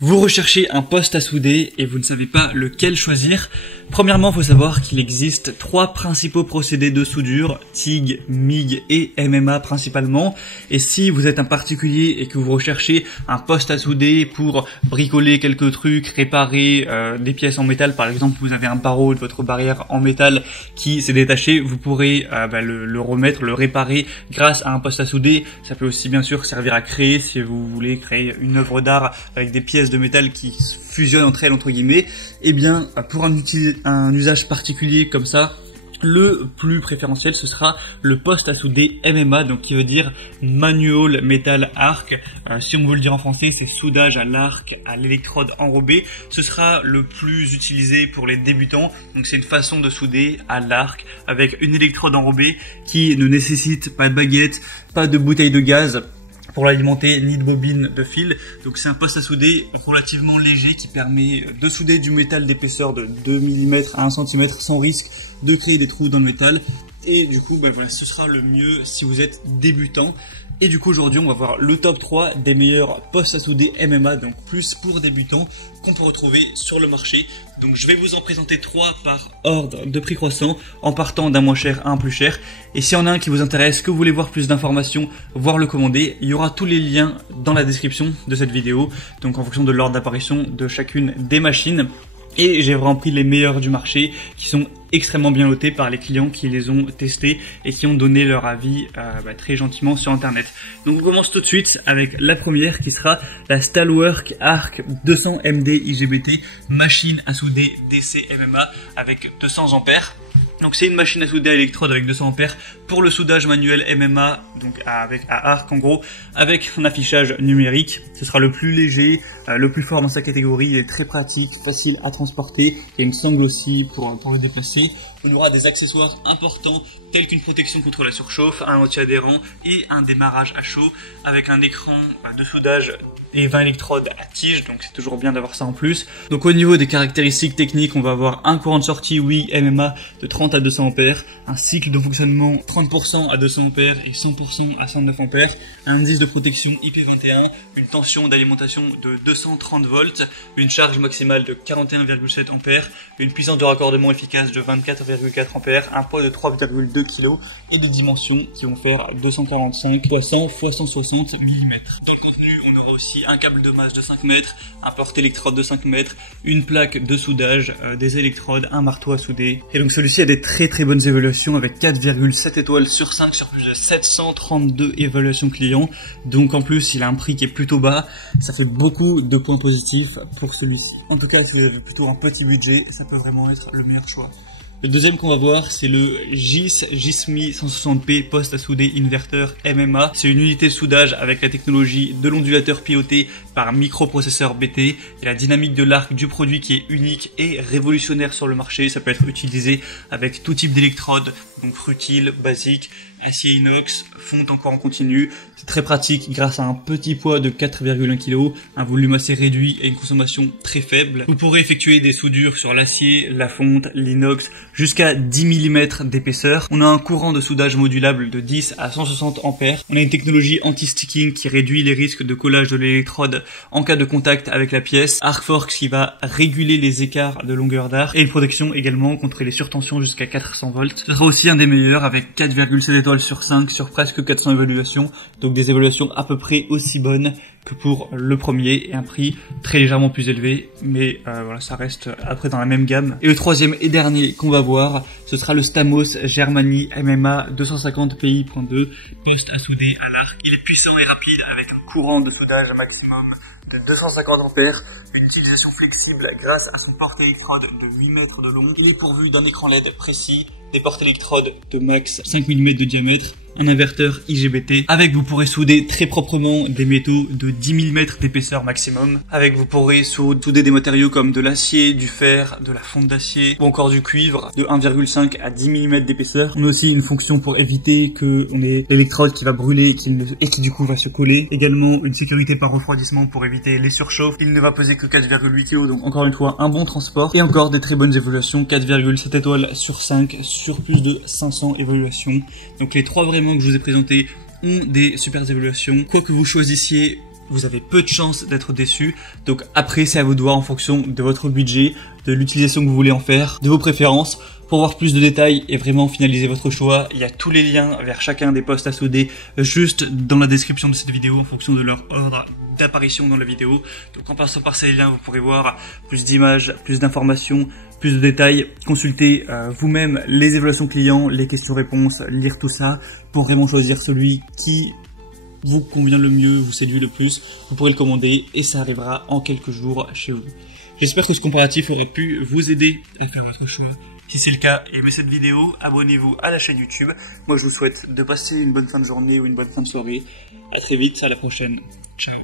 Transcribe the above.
Vous recherchez un poste à souder et vous ne savez pas lequel choisir. Premièrement, il faut savoir qu'il existe 3 principaux procédés de soudure, TIG, MIG et MMA principalement. Et si vous êtes un particulier et que vous recherchez un poste à souder pour bricoler quelques trucs, réparer des pièces en métal, par exemple vous avez un barreau de votre barrière en métal qui s'est détaché, vous pourrez le remettre, le réparer grâce à un poste à souder. Ça peut aussi bien sûr servir à créer, si vous voulez créer une œuvre d'art avec des pièces de métal qui fusionnent entre elles entre guillemets. Et bien pour un usage particulier comme ça, le plus préférentiel ce sera le poste à souder MMA, donc qui veut dire Manual Metal Arc. Si on veut le dire en français, c'est soudage à l'arc à l'électrode enrobée. Ce sera le plus utilisé pour les débutants. Donc c'est une façon de souder à l'arc avec une électrode enrobée qui ne nécessite pas de baguette, pas de bouteille de gaz pour l'alimenter, ni de bobine de fil. Donc c'est un poste à souder relativement léger qui permet de souder du métal d'épaisseur de 2 mm à 1 cm sans risque de créer des trous dans le métal. Et du coup, voilà, ce sera le mieux si vous êtes débutant. Et du coup aujourd'hui on va voir le top 3 des meilleurs postes à souder MMA, donc plus pour débutants, qu'on peut retrouver sur le marché. Donc je vais vous en présenter 3 par ordre de prix croissant, en partant d'un moins cher à un plus cher. Et s'il y en a un qui vous intéresse, que vous voulez voir plus d'informations, voire le commander, il y aura tous les liens dans la description de cette vidéo, donc en fonction de l'ordre d'apparition de chacune des machines. Et j'ai vraiment pris les meilleurs du marché qui sont extrêmement bien notés par les clients qui les ont testés et qui ont donné leur avis très gentiment sur internet. Donc on commence tout de suite avec la première qui sera la Stalwork Arc 200 MD IGBT machine à souder DC MMA avec 200 ampères. Donc c'est une machine à souder à électrode avec 200 ampères pour le soudage manuel MMA, donc à arc en gros, avec un affichage numérique. Ce sera le plus léger, le plus fort dans sa catégorie, il est très pratique, facile à transporter, il y a une sangle aussi pour le déplacer. On aura des accessoires importants tels qu'une protection contre la surchauffe, un anti-adhérent et un démarrage à chaud avec un écran de soudage et 20 électrodes à tige, donc c'est toujours bien d'avoir ça en plus. Donc au niveau des caractéristiques techniques, on va avoir un courant de sortie MMA de 30 à 200 ampères, un cycle de fonctionnement 30% à 200 ampères et 100% à 109 ampères, un indice de protection IP21, une tension d'alimentation de 230 volts, une charge maximale de 41,7 ampères, une puissance de raccordement efficace de 24,4 ampères, un poids de 3,2 kg et des dimensions qui vont faire 245 x 100 x 160 mm. Dans le contenu, on aura aussi un câble de masse de 5 mètres, un porte-électrode de 5 mètres, une plaque de soudage, des électrodes, un marteau à souder. Et donc celui-ci a des très bonnes évaluations avec 4,7 étoiles sur 5 sur plus de 732 évaluations clients. Donc en plus il a un prix qui est plutôt bas, ça fait beaucoup de points positifs pour celui-ci. En tout cas si vous avez plutôt un petit budget, ça peut vraiment être le meilleur choix. Le deuxième qu'on va voir, c'est le GISMI 160p poste à souder inverteur MMA. C'est une unité de soudage avec la technologie de l'ondulateur piloté par microprocesseur BT et la dynamique de l'arc du produit qui est unique et révolutionnaire sur le marché. Ça peut être utilisé avec tout type d'électrode, donc rutile, basique, acier inox, fonte encore en continu. C'est très pratique grâce à un petit poids de 4,1 kg, un volume assez réduit et une consommation très faible. Vous pourrez effectuer des soudures sur l'acier, la fonte, l'inox jusqu'à 10 mm d'épaisseur. On a un courant de soudage modulable de 10 à 160 ampères. On a une technologie anti-sticking qui réduit les risques de collage de l'électrode en cas de contact avec la pièce. Arcforce qui va réguler les écarts de longueur d'arc et une protection également contre les surtensions jusqu'à 400 volts. Ce sera aussi un des meilleurs avec 4,7 étoiles sur 5 sur presque 400 évaluations, donc des évaluations à peu près aussi bonnes que pour le premier et un prix très légèrement plus élevé, mais voilà, ça reste après dans la même gamme. Et le troisième et dernier qu'on va voir, ce sera le Stamos Germany MMA 250 PI.2 poste à souder à l'arc. Il est puissant et rapide avec un courant de soudage maximum de 250 ampères, une utilisation flexible grâce à son porte-électrode de 8 mètres de long. Il est pourvu d'un écran LED précis, des porte-électrodes de max 5 mm de diamètre, un inverteur IGBT. Avec vous pourrez souder très proprement des métaux de 10 mm d'épaisseur maximum. Avec vous pourrez souder des matériaux comme de l'acier, du fer, de la fonte d'acier ou encore du cuivre de 1,5 à 10 mm d'épaisseur. On a aussi une fonction pour éviter que on ait l'électrode qui va brûler et qui du coup va se coller. Également une sécurité par refroidissement pour éviter les surchauffes. Il ne va peser que 4,8 kg, donc encore une fois un bon transport. Et encore des très bonnes évaluations, 4,7 étoiles sur 5 sur plus de 500 évaluations. Donc les 3 vraiment que je vous ai présentés ont des super évaluations. Quoi que vous choisissiez, vous avez peu de chances d'être déçu. Donc après, c'est à vous de voir en fonction de votre budget, de l'utilisation que vous voulez en faire, de vos préférences. Pour voir plus de détails et vraiment finaliser votre choix, il y a tous les liens vers chacun des postes à souder juste dans la description de cette vidéo en fonction de leur ordre d'apparition dans la vidéo. Donc en passant par ces liens, vous pourrez voir plus d'images, plus d'informations, plus de détails, consulter vous-même les évaluations clients, les questions-réponses, lire tout ça pour vraiment choisir celui qui vous convient le mieux, vous séduit le plus. Vous pourrez le commander et ça arrivera en quelques jours chez vous. J'espère que ce comparatif aurait pu vous aider à faire votre choix. Si c'est le cas, aimez cette vidéo, abonnez-vous à la chaîne YouTube. Moi, je vous souhaite de passer une bonne fin de journée ou une bonne fin de soirée. À très vite, à la prochaine. Ciao.